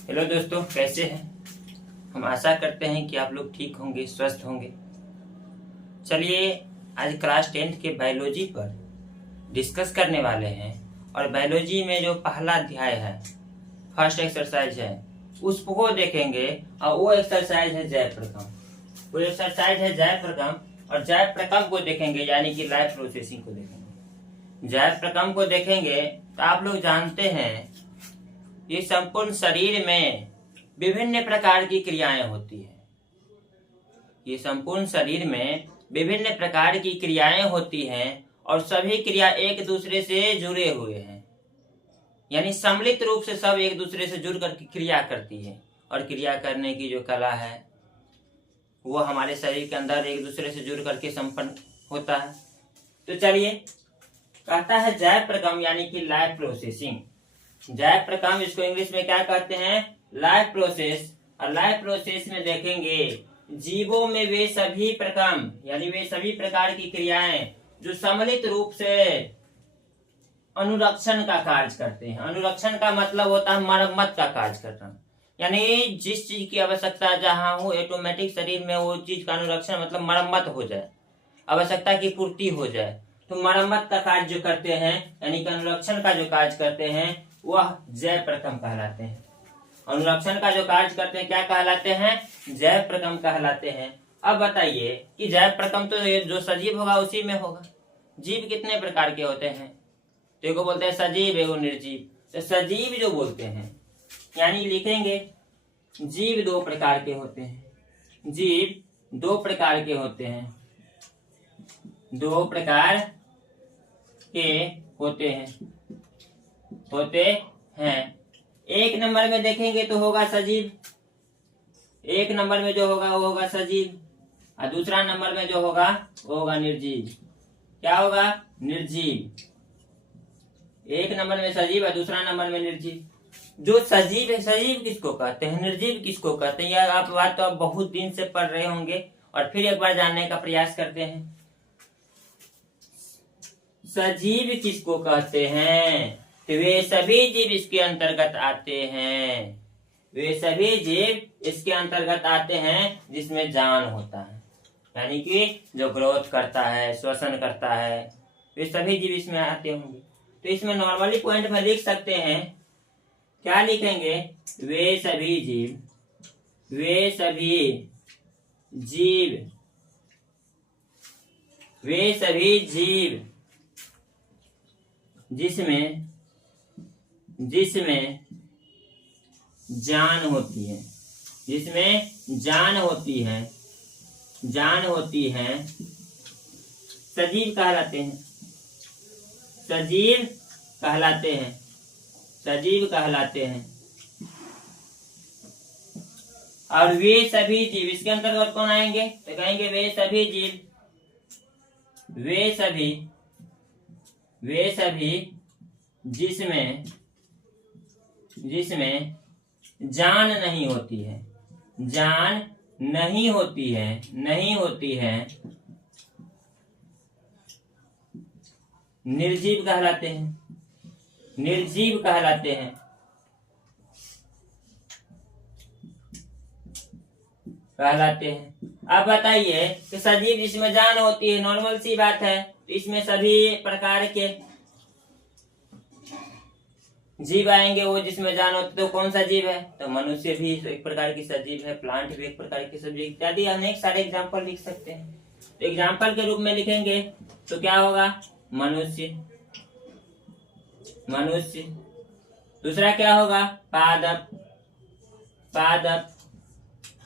Hello दोस्तों, कैसे हैं। हम आशा करते हैं कि आप लोग ठीक होंगे, स्वस्थ होंगे। चलिए आज क्लास 10th के बायोलॉजी पर डिस्कस करने वाले हैं। और बायोलॉजी में जो पहला अध्याय है, फर्स्ट एक्सरसाइज है, उसको देखेंगे। और वो एक्सरसाइज है जैव प्रकम। वो एक्सरसाइज है जैव प्रकम और जैव प्रकम को देखेंगे, यानी कि लाइफ प्रोसेसिंग को देखेंगे। जैव प्रकम को देखेंगे तो आप लोग जानते हैं ये संपूर्ण शरीर में विभिन्न प्रकार की क्रियाएं होती है। ये संपूर्ण शरीर में विभिन्न प्रकार की क्रियाएं होती हैं और सभी क्रिया एक दूसरे से जुड़े हुए हैं, यानी सम्मिलित रूप से सब एक दूसरे से जुड़ कर क्रिया करती है। और क्रिया करने की जो कला है वो हमारे शरीर के अंदर एक दूसरे से जुड़ करके संपन्न होता है। तो चलिए, कहता है जैव प्रकम यानी कि लाइफ प्रोसेसिंग। जैव प्रकम, इसको इंग्लिश में क्या कहते हैं, लाइफ प्रोसेस। और लाइफ प्रोसेस में देखेंगे जीवों में वे सभी प्रकम यानी वे सभी प्रकार की क्रियाएं जो सम्मिलित रूप से अनुरक्षण का कार्य करते हैं। अनुरक्षण का मतलब होता है मरम्मत का कार्य करना, यानी जिस चीज की आवश्यकता जहां हो ऑटोमेटिक शरीर में वो चीज का अनुरक्षण मतलब मरम्मत हो जाए, आवश्यकता की पूर्ति हो जाए। तो मरम्मत का कार्य जो करते हैं यानी कि अनुरक्षण का जो कार्य करते हैं वह जैव प्रकम कहलाते हैं। अनुरक्षण का जो कार्य करते हैं क्या कहलाते हैं, जैव प्रकम कहलाते हैं। अब बताइए कि जैव प्रकम तो ये जो सजीव होगा उसी में होगा। जीव कितने प्रकार के होते हैं, तो एगो बोलते हैं सजीव, एगो निर्जीव। तो सजीव जो बोलते हैं यानी लिखेंगे जीव दो प्रकार के होते हैं। जीव दो प्रकार के होते हैं, दो प्रकार के होते हैं। एक नंबर में देखेंगे तो होगा सजीव, एक नंबर में जो होगा वो होगा सजीव। और दूसरा नंबर में जो होगा वो होगा निर्जीव। क्या होगा, निर्जीव। एक नंबर में सजीव और दूसरा नंबर में निर्जीव। जो सजीव है, सजीव किसको कहते हैं, निर्जीव किसको कहते हैं, यह आप बात तो आप बहुत दिन से पढ़ रहे होंगे और फिर एक बार जानने का प्रयास करते हैं। सजीव किसको कहते हैं, तो वे सभी जीव इसके अंतर्गत आते हैं। वे सभी जीव इसके अंतर्गत आते हैं जिसमें जान होता है, यानी कि जो ग्रोथ करता है, श्वसन करता है, वे सभी जीव इसमें आते होंगे। तो इसमें नॉर्मली पॉइंट में लिख सकते हैं, क्या लिखेंगे, वे सभी जीव, वे सभी जीव, वे सभी जीव जिसमें जान होती है, जिसमें जान होती है, सजीव कहलाते हैं। सजीव कहलाते हैं। और वे सभी जीव इसके अंतर्गत कौन आएंगे, तो कहेंगे वे सभी जीव, वे सभी जिसमें जान नहीं होती है, निर्जीव कहलाते हैं। अब बताइए कि सजीव जिसमें जान होती है, नॉर्मल सी बात है, तो इसमें सभी प्रकार के जीव आएंगे। वो जिसमें जान होती तो कौन सा जीव है, तो मनुष्य भी एक प्रकार की सजीव है, प्लांट भी एक प्रकार की सजीव, इत्यादि अनेक सारे एग्जाम्पल लिख सकते हैं। तो एग्जाम्पल के रूप में लिखेंगे तो क्या होगा, मनुष्य। दूसरा क्या होगा, पादप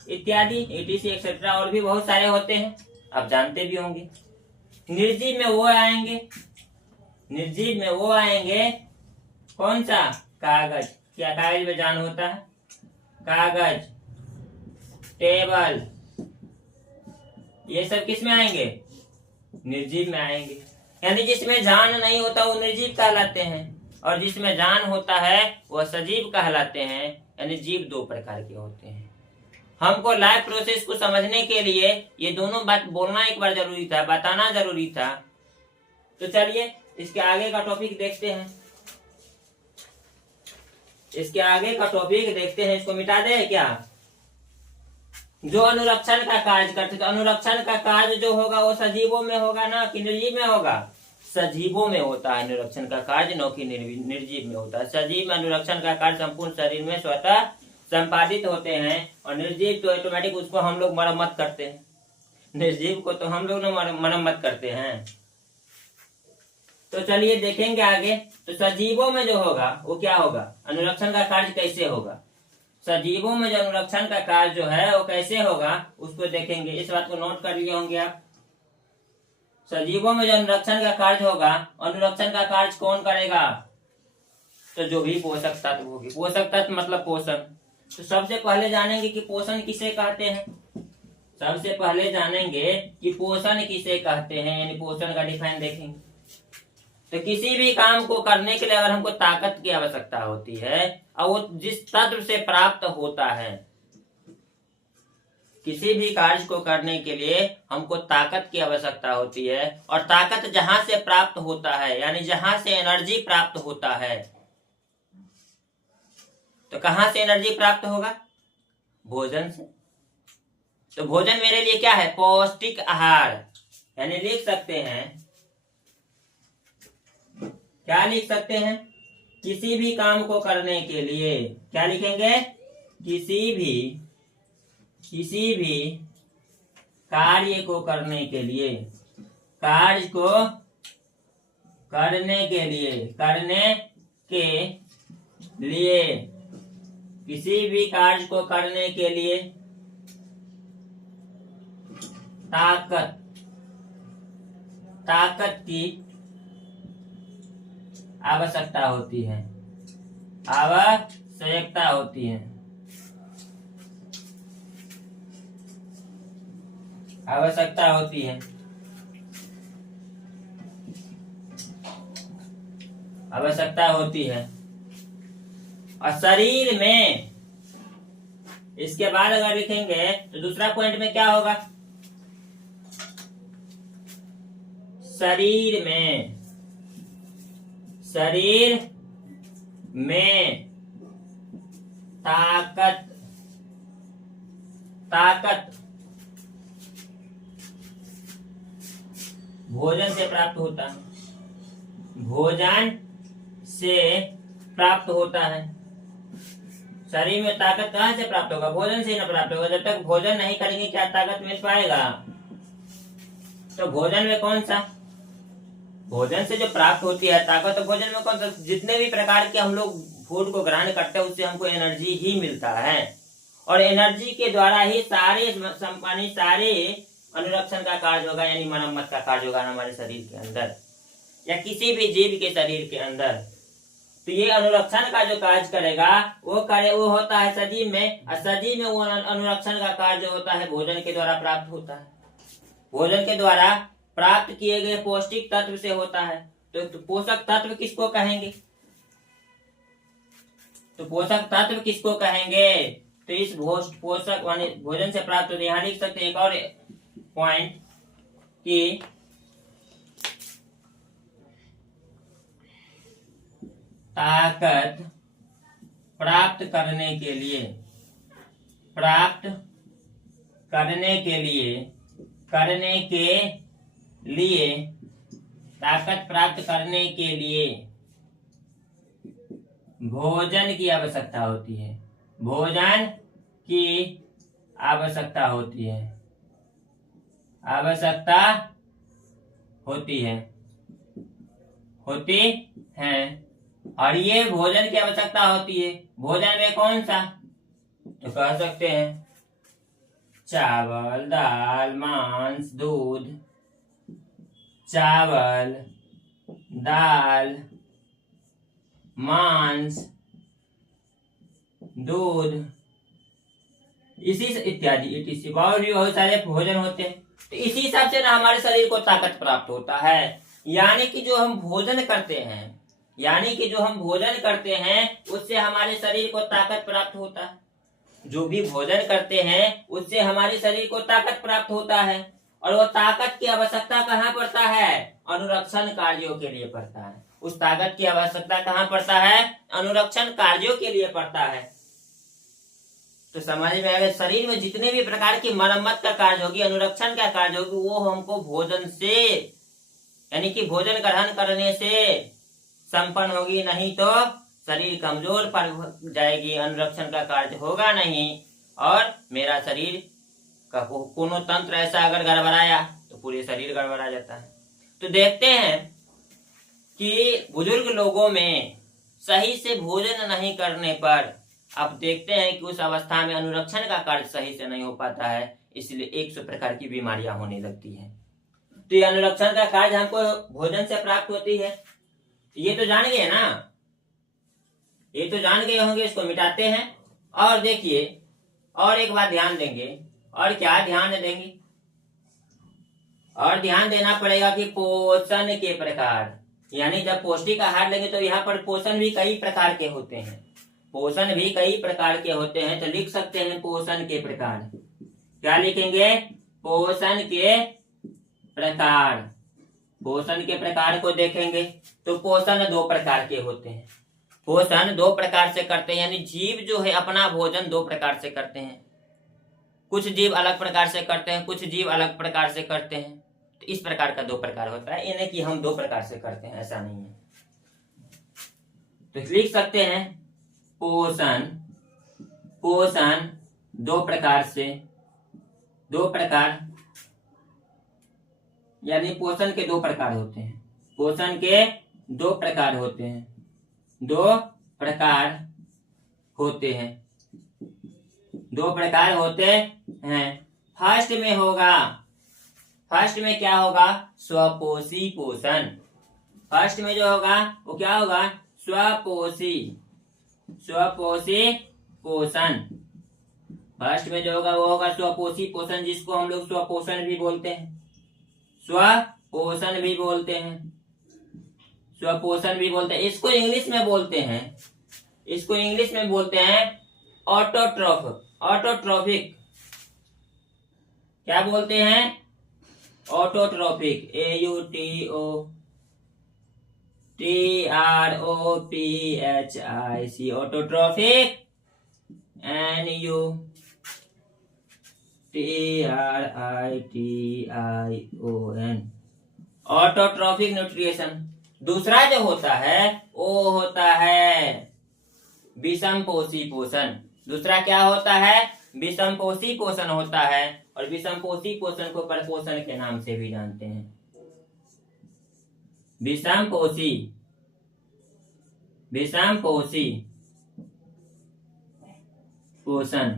इत्यादि, etc एक्सेट्रा, और भी बहुत सारे होते हैं, आप जानते भी होंगे। निर्जीव में वो आएंगे कौन सा, कागज। क्या कागज में जान होता है, कागज, टेबल, ये सब किस में आएंगे, निर्जीव में आएंगे। यानी जिसमें जान नहीं होता वो निर्जीव कहलाते हैं और जिसमें जान होता है वह सजीव कहलाते हैं। यानी जीव दो प्रकार के होते हैं। हमको लाइफ प्रोसेस को समझने के लिए ये दोनों बात बोलना एक बार जरूरी था, बताना जरूरी था। तो चलिए इसके आगे का टॉपिक देखते हैं। इसके आगे का टॉपिक देखते हैं, इसको मिटा दे क्या। जो अनुरक्षण का कार्य करते, तो अनुरक्षण का कार्य जो होगा वो सजीवों में होगा ना कि निर्जीव में होगा। सजीवों में होता है अनुरक्षण का कार्य, न कि निर्जीव में होता है। सजीव में अनुरक्षण का कार्य संपूर्ण शरीर में स्वतः संपादित होते हैं, और निर्जीव तो ऑटोमेटिक उसको हम लोग मरम्मत करते हैं। निर्जीव को तो हम लोग मरम्मत करते हैं। तो चलिए देखेंगे आगे। तो सजीवों में जो होगा वो क्या होगा, अनुरक्षण का कार्य कैसे होगा। सजीवों में जो अनुरक्षण का कार्य जो है वो कैसे होगा उसको देखेंगे। इस बात को नोट कर लिए होंगे आप। सजीवों में जो अनुरक्षण का कार्य होगा, अनुरक्षण का कार्य कौन करेगा, तो जो भी पोषक तत्व होगी। पोषक तत्व मतलब पोषण। तो सबसे पहले जानेंगे कि पोषण किसे कहते हैं। सबसे पहले जानेंगे कि पोषण किसे कहते हैं, यानी पोषण का डिफाइन देखेंगे। तो किसी भी काम को करने के लिए अगर हमको ताकत की आवश्यकता होती है, और वो जिस तत्व से प्राप्त होता है, किसी भी कार्य को करने के लिए हमको ताकत की आवश्यकता होती है, और ताकत जहां से प्राप्त होता है, यानी जहां से एनर्जी प्राप्त होता है, तो कहां से एनर्जी प्राप्त होगा, भोजन से। तो भोजन मेरे लिए क्या है, पौष्टिक आहार। यानी लिख सकते हैं, क्या लिख सकते हैं, किसी भी काम को करने के लिए क्या लिखेंगे, किसी भी कार्य को करने के लिए, कार्य को करने के लिए किसी भी कार्य को करने के लिए ताकत की आवश्यकता होती है, आवश्यकता होती है, आवश्यकता होती है, आवश्यकता होती है। और शरीर में, इसके बाद अगर लिखेंगे तो दूसरा पॉइंट में क्या होगा, शरीर में ताकत भोजन से प्राप्त होता है, भोजन से प्राप्त होता है। शरीर में ताकत कहाँ से प्राप्त होगा, भोजन से न प्राप्त होगा। जब तक भोजन नहीं करेंगे क्या ताकत मिल पाएगा। तो भोजन में कौन सा, भोजन से जो प्राप्त होती है ताकत, तो भोजन में कौन सा, जितने भी प्रकार के हम लोग फूड को ग्रहण करते हैं उससे हमको एनर्जी ही मिलता है, और एनर्जी के द्वारा ही सारे अनुरक्षण का कार्य होगा, यानी मरम्मत का कार्य होगा हमारे शरीर के अंदर या किसी भी जीव के शरीर के अंदर। तो ये अनुरक्षण का जो कार्य करेगा वो होता है सजीव में, और सजीव में वो अनुरक्षण का कार्य होता है भोजन के द्वारा प्राप्त होता है। भोजन के द्वारा प्राप्त किए गए पौष्टिक तत्व से होता है। तो पोषक तत्व किसको कहेंगे, तो पोषक तत्व किसको कहेंगे, तो इस पोषक भोजन से प्राप्त होते। यहाँ लिख सकते हैं एक और पॉइंट कि ताकत प्राप्त करने के लिए ताकत प्राप्त करने के लिए भोजन की आवश्यकता होती है, भोजन की आवश्यकता होती है, आवश्यकता होती है। और ये भोजन की आवश्यकता होती है, भोजन में कौन सा, तो कह सकते हैं चावल, दाल, मांस, दूध, चावल, दाल, मांस, दूध, इसी इत्यादि और भी बहुत सारे भोजन होते हैं। तो इसी हिसाब से ना हमारे शरीर को ताकत प्राप्त होता है। यानी कि जो हम भोजन करते हैं उससे हमारे शरीर को ताकत प्राप्त होता है। जो भी भोजन करते हैं उससे हमारे शरीर को ताकत प्राप्त होता है, और वो ताकत की आवश्यकता कहाँ पड़ता है, अनुरक्षण कार्यों के लिए पड़ता है। उस ताकत की आवश्यकता कहाँ पड़ता है? अनुरक्षण कार्यों के लिए पड़ता है। तो समझ में आएगा, शरीर में जितने भी प्रकार की मरम्मत का कार्य होगी, अनुरक्षण का कार्य होगी, वो हमको भोजन से, यानी कि भोजन ग्रहण करने से संपन्न होगी। नहीं तो शरीर कमजोर पड़ जाएगी, अनुरक्षण का कार्य होगा नहीं, और मेरा शरीर का कोनो तंत्र ऐसा अगर गड़बड़ाया तो पूरे शरीर गड़बड़ा जाता है। तो देखते हैं कि बुजुर्ग लोगों में सही से भोजन नहीं करने पर आप देखते हैं कि उस अवस्था में अनुरक्षण का कार्य सही से नहीं हो पाता है, इसलिए 100 प्रकार की बीमारियां होने लगती हैं। तो ये अनुरक्षण का कार्य हमको भोजन से प्राप्त होती है, ये तो जान गए ना, ये तो जान गए होंगे। इसको मिटाते हैं और देखिए, और एक बात ध्यान देंगे, और क्या ध्यान देंगे, और ध्यान देना पड़ेगा कि पोषण के प्रकार, यानी जब पौष्टिक आहार लेंगे तो यहाँ पर पोषण भी कई प्रकार के होते हैं, पोषण भी कई प्रकार के होते हैं। तो लिख सकते हैं पोषण के प्रकार। क्या लिखेंगे? पोषण के प्रकार। पोषण के प्रकार को देखेंगे तो पोषण 2 प्रकार के होते हैं। पोषण 2 प्रकार से करते हैं, यानी जीव जो है अपना भोजन 2 प्रकार से करते हैं। कुछ जीव अलग प्रकार से करते हैं, कुछ जीव अलग प्रकार से करते हैं। तो इस प्रकार का 2 प्रकार होता है, यानी कि हम 2 प्रकार से करते हैं, ऐसा नहीं है। तो लिख सकते हैं पोषण 2 प्रकार से, 2 प्रकार, यानी पोषण के 2 प्रकार होते हैं। पोषण के 2 प्रकार होते हैं, 2 प्रकार होते हैं, 2 प्रकार होते हैं। फर्स्ट में होगा, फर्स्ट में क्या होगा? स्वपोषी पोषण। फर्स्ट में जो होगा वो क्या होगा? स्वपोषी, स्वपोषी पोषण। फर्स्ट में जो होगा वो होगा स्वपोषी पोषण, जिसको हम लोग स्वपोषण भी बोलते हैं, स्वपोषण भी बोलते हैं, स्वपोषण भी बोलते हैं। इसको इंग्लिश में बोलते हैं, इसको इंग्लिश में बोलते हैं ऑटोट्रॉफ, ऑटोट्रॉफिक। क्या बोलते हैं? Autotrophic, AUTOTROPHIC, autotrophic, NUTRITION, autotrophic nutrition. दूसरा जो होता है वो होता है विषमपोषी पोषण। दूसरा क्या होता है? विषमपोषी पोषण होता है, और विषमपोषी पोषण को परपोषण के नाम से भी जानते हैं। विषमपोषी, विषमपोषी पोषण।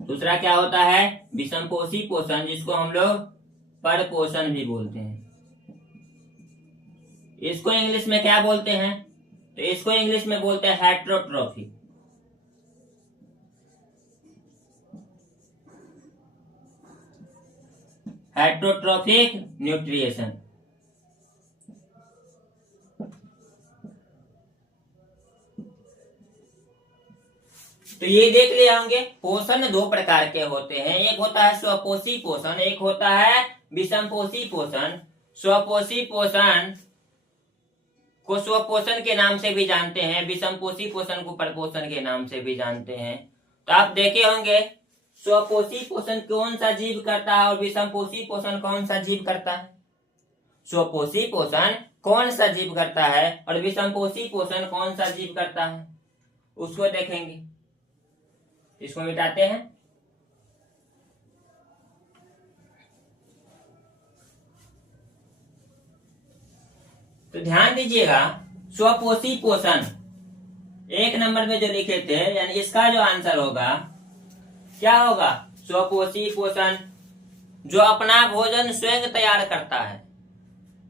दूसरा क्या होता है? विषमपोषी पोषण, जिसको हम लोग परपोषण भी बोलते हैं। इसको इंग्लिश में क्या बोलते हैं? तो इसको इंग्लिश में बोलते हैं हेट्रोट्रॉफी। Heterotrophic nutrition. तो ये देख ले होंगे, पोषण 2 प्रकार के होते हैं। एक होता है स्वपोषी पोषण, एक होता है विषमपोषी पोषण। स्वपोषी पोषण को स्वपोषण के नाम से भी जानते हैं, विषमपोषी पोषण को परपोषण के नाम से भी जानते हैं। तो आप देखे होंगे स्वपोषी पोषण कौन सा जीव करता है और विषमपोषी पोषण कौन सा जीव करता है। स्वपोषी पोषण कौन सा जीव करता है और विषमपोषी पोषण कौन सा जीव करता है, उसको देखेंगे। इसको मिटाते हैं। तो ध्यान दीजिएगा, स्वपोषी पोषण 1 नंबर में जो लिखे थे, यानी इसका जो आंसर होगा क्या होगा? स्वपोषी पोषण, जो अपना भोजन स्वयं तैयार करता है।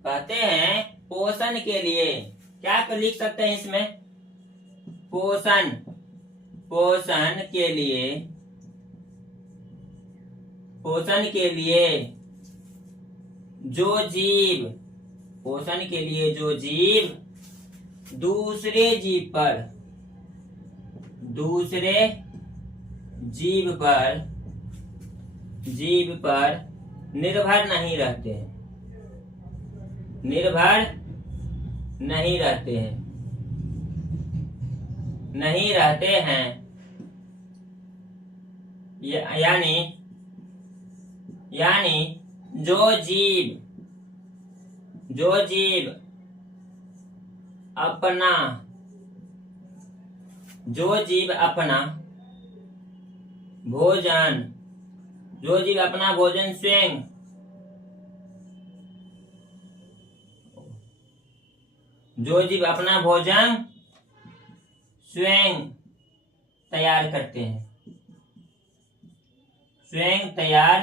कहते हैं पोषण के लिए क्या लिख सकते हैं इसमें? पोषण, पोषण के लिए, पोषण के लिए जो जीव, पोषण के लिए जो जीव दूसरे जीव पर, दूसरे जीव पर निर्भर नहीं रहते हैं, निर्भर नहीं रहते हैं, नहीं रहते हैं। यानी यानी जो जीव अपना भोजन स्वयं तैयार करते हैं, स्वयं तैयार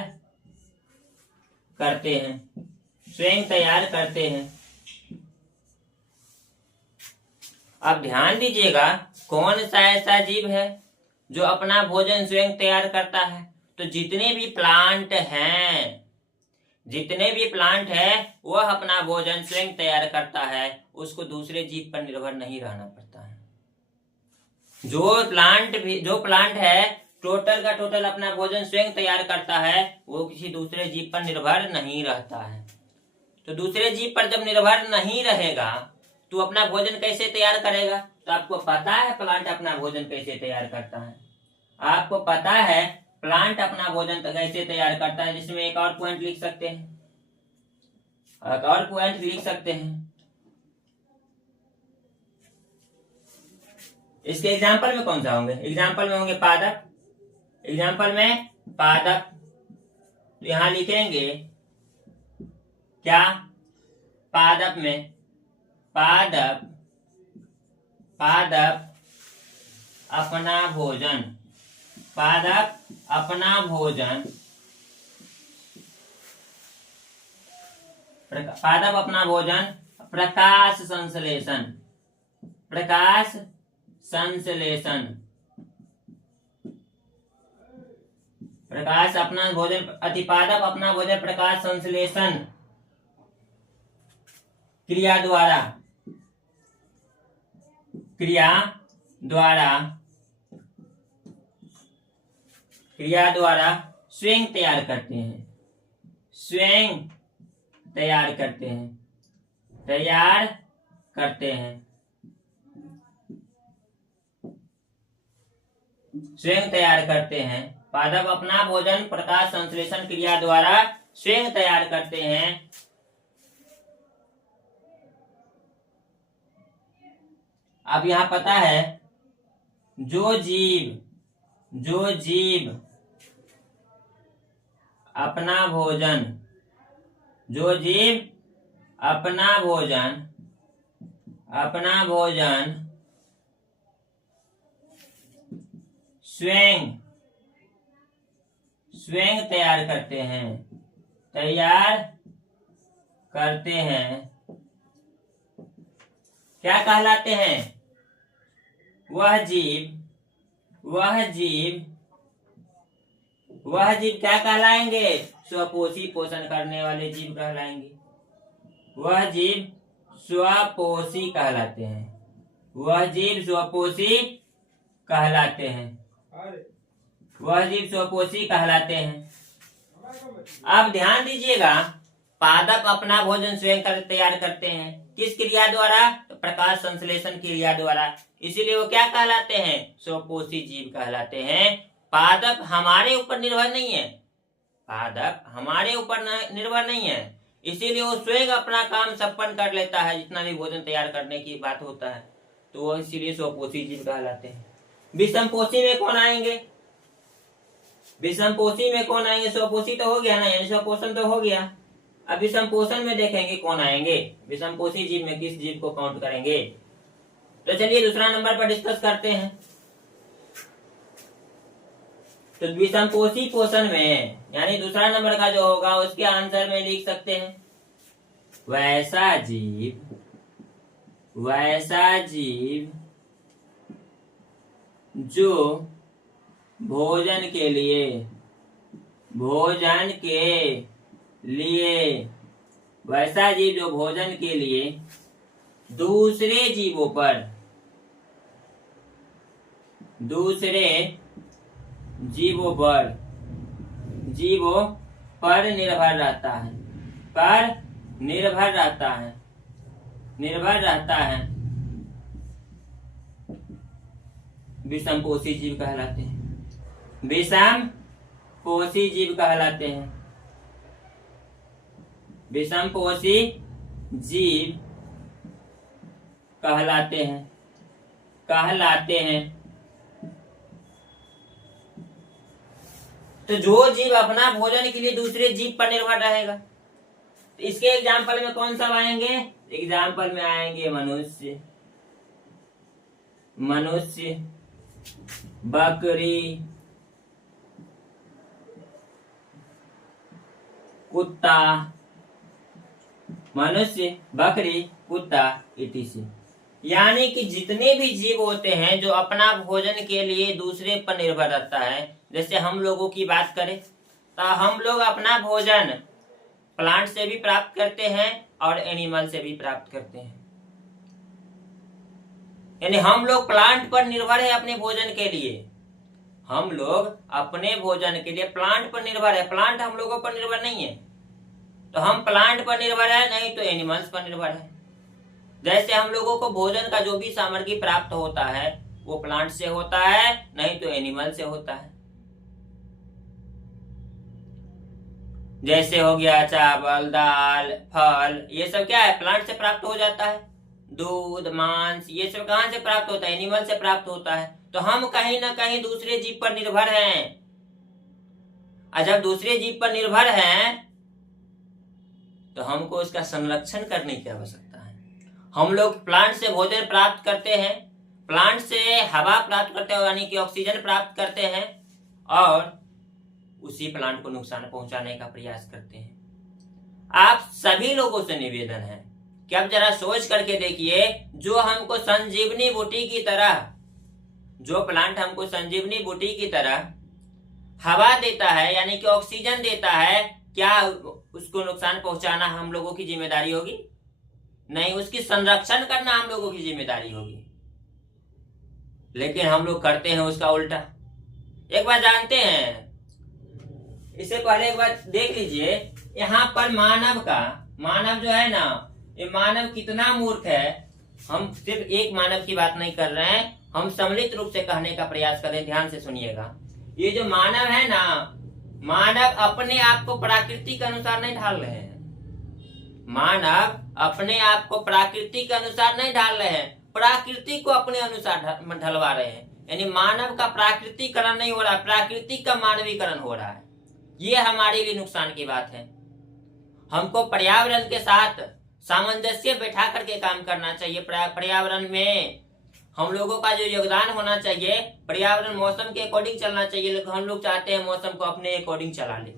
करते हैं। अब ध्यान दीजिएगा, कौन सा ऐसा जीव है जो अपना भोजन स्वयं तैयार करता है? तो जितने भी प्लांट है वह अपना भोजन स्वयं तैयार करता है, उसको दूसरे जीव पर निर्भर नहीं रहना पड़ता है। जो प्लांट है टोटल का टोटल अपना भोजन स्वयं तैयार करता है, वो किसी दूसरे जीव पर निर्भर नहीं रहता है। तो दूसरे जीव पर जब निर्भर नहीं रहेगा तो अपना भोजन कैसे तैयार करेगा? तो आपको पता है प्लांट अपना भोजन कैसे तैयार करता है, आपको पता है प्लांट अपना भोजन कैसे तैयार करता है। जिसमें एक और पॉइंट लिख सकते हैं, इसके एग्जाम्पल में कौन सा होंगे? एग्जाम्पल में होंगे पादप, तो यहां लिखेंगे क्या? पादप अपना भोजन प्रकाश संश्लेषण अतिपादप अपना भोजन प्रकाश संश्लेषण क्रिया द्वारा स्वयं तैयार करते हैं। पादप अपना भोजन प्रकाश संश्लेषण क्रिया द्वारा स्वयं तैयार करते हैं। अब यहां पता है जो जीव अपना भोजन स्वयं तैयार करते हैं क्या कहलाते हैं? वह जीव क्या कहलाएंगे? स्वपोषी पोषण करने वाले जीव कहलाएंगे। वह जीव स्वपोषी कहलाते हैं। अब ध्यान दीजिएगा, पादप अपना भोजन स्वयं तैयार करते हैं। किस क्रिया द्वारा? तो प्रकाश संश्लेषण क्रिया द्वारा। इसीलिए वो क्या कहलाते हैं? स्वपोषी जीव कहलाते हैं। पादप हमारे ऊपर निर्भर नहीं है, इसीलिए वो स्वयं अपना काम संपन्न कर लेता है। जितना भी भोजन तैयार करने की बात होता है तो वो इसीलिए स्वपोषी जीव कहलाते हैं। विषमपोषी में कौन आएंगे? स्वपोषी तो हो गया ना, यानी स्वपोषण तो हो गया। अब विषम पोषण में देखेंगे कौन आएंगे। विषम पोषी जीव में किस जीव को काउंट करेंगे? तो चलिए दूसरा नंबर पर डिस्कस करते हैं। तो विषम पोषी पोषण में यानी दूसरा नंबर का जो होगा उसके आंसर में लिख सकते हैं वैसा जीव जो भोजन के लिए वैसा जीव जो भोजन के लिए दूसरे जीवों पर निर्भर रहता है। निर्भर रहता है विषमपोषी जीव कहलाते हैं। विषमपोषी जीव कहलाते हैं। विषमपोषी जीव कहलाते हैं। तो जो जीव अपना भोजन के लिए दूसरे जीव पर निर्भर रहेगा, तो इसके एग्जाम्पल में कौन सब आएंगे? एग्जाम्पल में आएंगे मनुष्य, बकरी, कुत्ता, मनुष्य, बकरी, कुत्ता इत्यादि। यानी कि जितने भी जीव होते हैं जो अपना भोजन के लिए दूसरे पर निर्भर रहता है। जैसे हम लोगों की बात करें तो हम लोग अपना भोजन प्लांट से भी प्राप्त करते हैं और एनिमल से भी प्राप्त करते हैं। यानी हम लोग प्लांट पर निर्भर है अपने भोजन के लिए। हम लोग अपने भोजन के लिए प्लांट पर निर्भर है, प्लांट हम लोगों पर निर्भर नहीं है। तो हम प्लांट पर निर्भर है, नहीं तो एनिमल्स पर निर्भर है। जैसे हम लोगों को भोजन का जो भी सामग्री प्राप्त होता है वो प्लांट से होता है, नहीं तो एनिमल से होता है। जैसे हो गया चावल, दाल, फल, ये सब क्या है? प्लांट से प्राप्त हो जाता है। दूध, मांस, ये सब कहाँ से प्राप्त होता है? एनिमल से प्राप्त होता है। तो हम कहीं ना कहीं दूसरे जीव पर निर्भर हैं। और जब दूसरे जीव पर निर्भर हैं तो हमको उसका संरक्षण करने की आवश्यकता है। हम लोग प्लांट से भोजन प्राप्त करते हैं, प्लांट से हवा प्राप्त करते हैं, यानी कि ऑक्सीजन प्राप्त करते हैं, और उसी प्लांट को नुकसान पहुंचाने का प्रयास करते हैं। आप सभी लोगों से निवेदन है कि अब जरा सोच करके देखिए, जो हमको संजीवनी बूटी की तरह, जो प्लांट हमको संजीवनी बूटी की तरह हवा देता है, यानी कि ऑक्सीजन देता है, क्या उसको नुकसान पहुंचाना हम लोगों की जिम्मेदारी होगी? नहीं, उसकी संरक्षण करना हम लोगों की जिम्मेदारी होगी। लेकिन हम लोग करते हैं उसका उल्टा। एक बार जानते हैं, इससे पहले एक बार देख लीजिए, यहाँ पर मानव जो है ना, ये मानव कितना मूर्ख है। हम सिर्फ एक मानव की बात नहीं कर रहे हैं, हम सम्मिलित रूप से कहने का प्रयास करें। ध्यान से सुनिएगा। ये जो मानव है ना, मानव अपने आप को प्रकृति के अनुसार नहीं ढाल रहे हैं। मानव अपने आप को प्रकृति के अनुसार नहीं ढाल रहे हैं, प्रकृति को अपने अनुसार ढलवा रहे हैं। यानी मानव का प्राकृतिकरण नहीं हो रहा, प्राकृतिक का मानवीकरण हो रहा है। ये हमारे लिए नुकसान की बात है। हमको पर्यावरण के साथ सामंजस्य बैठा करके काम करना चाहिए। पर्यावरण में हम लोगों का जो योगदान होना चाहिए, पर्यावरण मौसम के अकॉर्डिंग चलना चाहिए। लेकिन हम लोग चाहते हैं मौसम को अपने अकॉर्डिंग चला ले।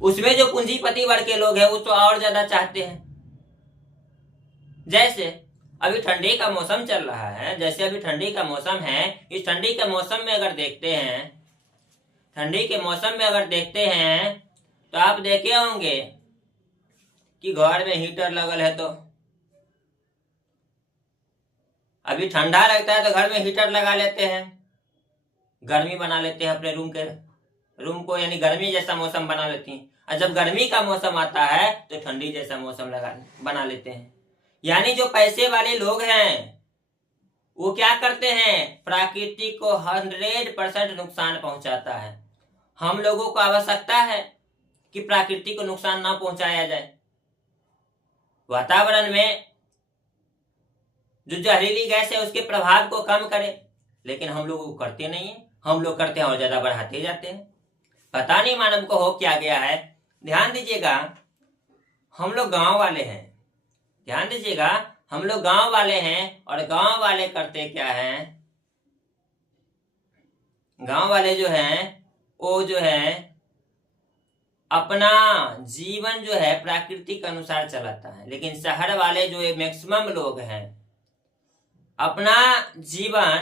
उसमें जो पूंजीपति वर्ग के लोग हैं वो तो और ज्यादा चाहते हैं। जैसे अभी ठंडी का मौसम चल रहा है, जैसे अभी ठंडी का मौसम है, इस ठंडी के मौसम में अगर देखते हैं, ठंडी के मौसम में अगर देखते हैं तो आप देखे होंगे कि घर में हीटर लगल है। तो अभी ठंडा लगता है तो घर में हीटर लगा लेते हैं, गर्मी बना लेते हैं अपने रूम को, यानी गर्मी जैसा मौसम बना लेती हैं। और जब गर्मी का मौसम आता है तो ठंडी जैसा मौसम बना लेते हैं। यानी जो पैसे वाले लोग हैं वो क्या करते हैं? प्रकृति को 100% नुकसान पहुंचाता है। हम लोगों को आवश्यकता है कि प्रकृति को नुकसान ना पहुंचाया जाए। वातावरण में जो जहरीली गैस है उसके प्रभाव को कम करें, लेकिन हम लोग वो करते नहीं है। हम लोग करते हैं और ज्यादा बढ़ाते जाते हैं। पता नहीं मानव को हो क्या गया है। ध्यान दीजिएगा, हम लोग गांव वाले हैं। ध्यान दीजिएगा, हम लोग गांव वाले हैं, और गांव वाले करते क्या हैं? गांव वाले जो हैं वो जो है अपना जीवन जो है प्रकृति के अनुसार चलाता है। लेकिन शहर वाले जो मैक्सिमम लोग हैं अपना जीवन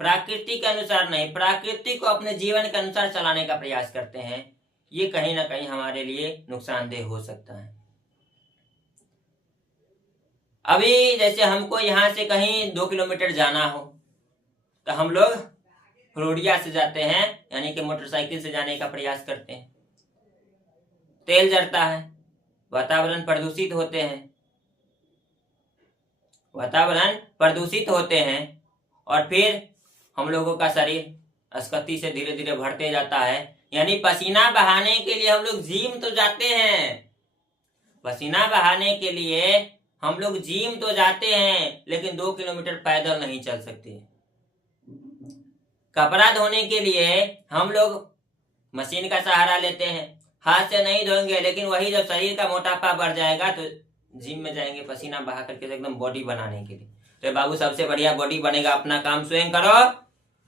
प्रकृति के अनुसार नहीं, प्रकृति को अपने जीवन के अनुसार चलाने का प्रयास करते हैं। ये कहीं ना कहीं हमारे लिए नुकसानदेह हो सकता है। अभी जैसे हमको यहाँ से कहीं 2 किलोमीटर जाना हो तो हम लोग रोडिया से जाते हैं, यानी कि मोटरसाइकिल से जाने का प्रयास करते हैं। तेल जड़ता है, वातावरण प्रदूषित होते हैं, वातावरण प्रदूषित होते हैं और फिर हम लोगों का शरीर अस्कती से धीरे धीरे बढ़ते जाता है। यानी पसीना बहाने के लिए हम लोग जिम तो जाते हैं, पसीना बहाने के लिए हम लोग जिम तो जाते हैं, लेकिन 2 किलोमीटर पैदल नहीं चल सकते। कपड़ा धोने के लिए हम लोग मशीन का सहारा लेते हैं, हाथ से नहीं धोएंगे, लेकिन वही जब शरीर का मोटापा बढ़ जाएगा तो जिम में जाएंगे पसीना बहा करके एकदम बॉडी बनाने के लिए। तो बाबू सबसे बढ़िया बॉडी बनेगा, अपना काम स्वयं करो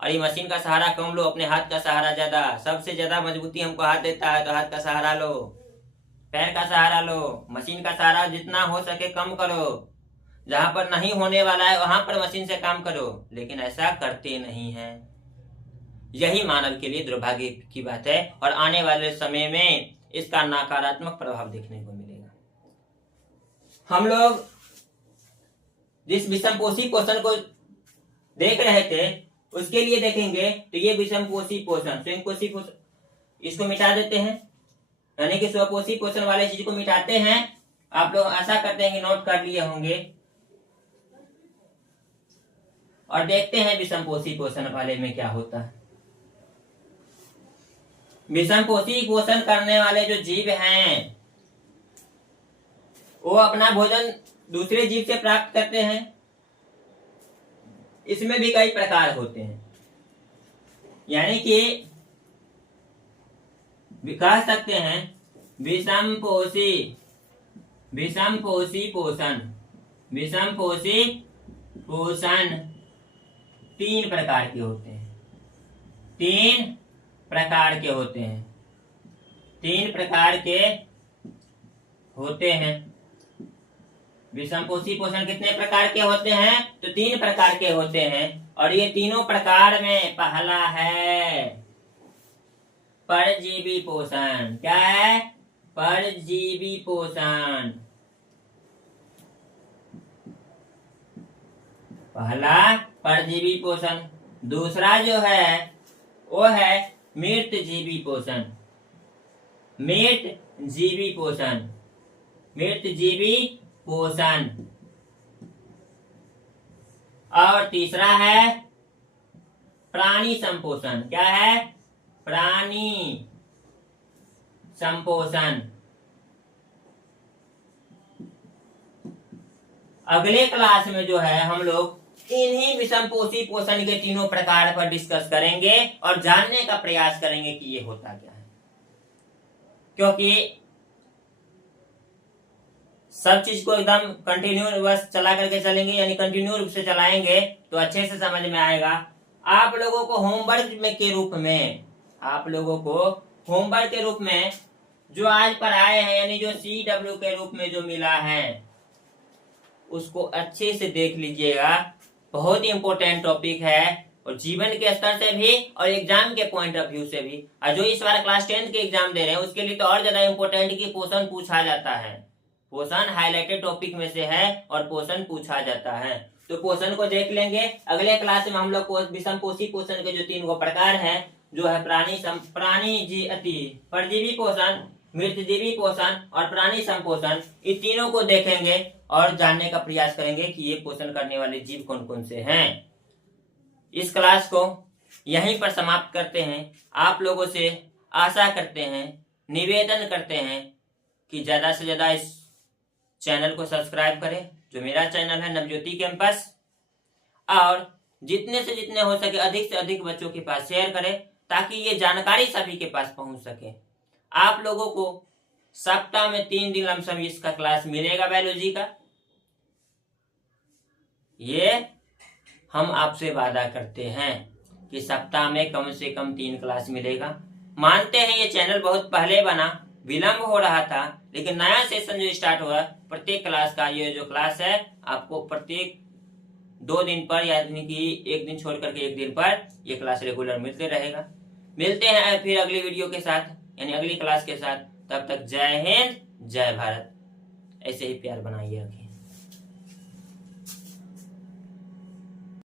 और ये मशीन का सहारा कम लो, अपने हाथ का सहारा ज्यादा। सबसे ज्यादा मजबूती हमको हाथ देता है, तो हाथ का सहारा लो, पैर का सहारा लो। मशीन का सहारा जितना हो सके कम करो, जहां पर नहीं होने वाला है वहां पर मशीन से काम करो, लेकिन ऐसा करते नहीं है। यही मानव के लिए दुर्भाग्य की बात है और आने वाले समय में इसका नकारात्मक प्रभाव देखने को मिलेगा। हम लोग जिस विषमपोषी पोषण को देख रहे थे उसके लिए देखेंगे तो ये विषमपोषी पोषण, स्वयंपोषी पोषण, इसको मिटा देते हैं, यानी कि स्वपोषी पोषण वाले चीज को मिटाते हैं। आप लोग आशा करते हैं कि नोट कर लिए होंगे। और देखते हैं विषमपोषी पोषण वाले में क्या होता है। विषमपोषी पोषण करने वाले जो जीव हैं वो अपना भोजन दूसरे जीव से प्राप्त करते हैं। इसमें भी कई प्रकार होते हैं, यानी कि कह सकते हैं विषमपोषी पोषण। विषमपोषी पोषण 3 प्रकार के होते हैं, 3 प्रकार के होते हैं, 3 प्रकार के होते हैं। विषमपोषी पोषण कितने प्रकार के होते हैं? तो 3 प्रकार के होते हैं। और ये तीनों प्रकार में पहला है परजीवी पोषण। क्या है? परजीवी पोषण। पहला परजीवी पोषण। दूसरा जो है वो है मृतजीवी पोषण। मृतजीवी पोषण, मृतजीवी पोषण। और तीसरा है प्राणी संपोषण। क्या है? प्राणी संपोषण। अगले क्लास में जो है हम लोग इन्हीं विषमपोषी पोषण के तीनों प्रकार पर डिस्कस करेंगे और जानने का प्रयास करेंगे कि ये होता क्या है। क्योंकि सब चीज को एकदम कंटिन्यू बस चला करके चलेंगे, यानी कंटिन्यू रूप से चलाएंगे तो अच्छे से समझ में आएगा। आप लोगों को होमवर्क में के रूप में, आप लोगों को होमवर्क के रूप में जो आज पढ़ाए हैं, यानी जो CW के रूप में जो मिला है, उसको अच्छे से देख लीजिएगा। बहुत ही इंपॉर्टेंट टॉपिक है और जीवन के स्तर से भी और एग्जाम के पॉइंट ऑफ व्यू से भी। और जो इस बार क्लास 10 के एग्जाम दे रहे हैं उसके लिए तो और ज्यादा इंपॉर्टेंट कि पोषण पूछा जाता है। पोषण हाईलाइटेड टॉपिक में से है और पोषण पूछा जाता है। तो पोषण को देख लेंगे। अगले क्लास में हम लोग विषमपोषी पोषण के जो 3 प्रकार हैं, जो है परजीवी पोषण, मृतजीवी पोषण और प्राणी संपोषण, इन तीनों को देखेंगे और जानने का प्रयास करेंगे कि ये पोषण करने वाले जीव कौन कौन से हैं। इस क्लास को यहीं पर समाप्त करते हैं। आप लोगों से आशा करते हैं, निवेदन करते हैं कि ज्यादा से ज्यादा इस चैनल को सब्सक्राइब करें, जो मेरा चैनल है नवज्योति कैंपस, और जितने से जितने हो सके अधिक से अधिक बच्चों के पास शेयर करें ताकि ये जानकारी सभी के पास पहुंच सके। आप लोगों को सप्ताह में 3 दिन लमसम इसका क्लास मिलेगा बायोलॉजी का। ये हम आपसे वादा करते हैं कि सप्ताह में कम से कम 3 क्लास मिलेगा। मानते हैं ये चैनल बहुत पहले बना, विलंब हो रहा था, लेकिन नया सेशन जो स्टार्ट हुआ, प्रत्येक क्लास का ये जो क्लास है आपको प्रत्येक 2 दिन पर, यानी कि 1 दिन छोड़ करके 1 दिन पर ये क्लास रेगुलर मिलते रहेगा। मिलते हैं फिर अगली वीडियो के साथ, यानी अगली क्लास के साथ। तब तक जय हिंद, जय भारत। ऐसे ही प्यार बनाइए रखिए।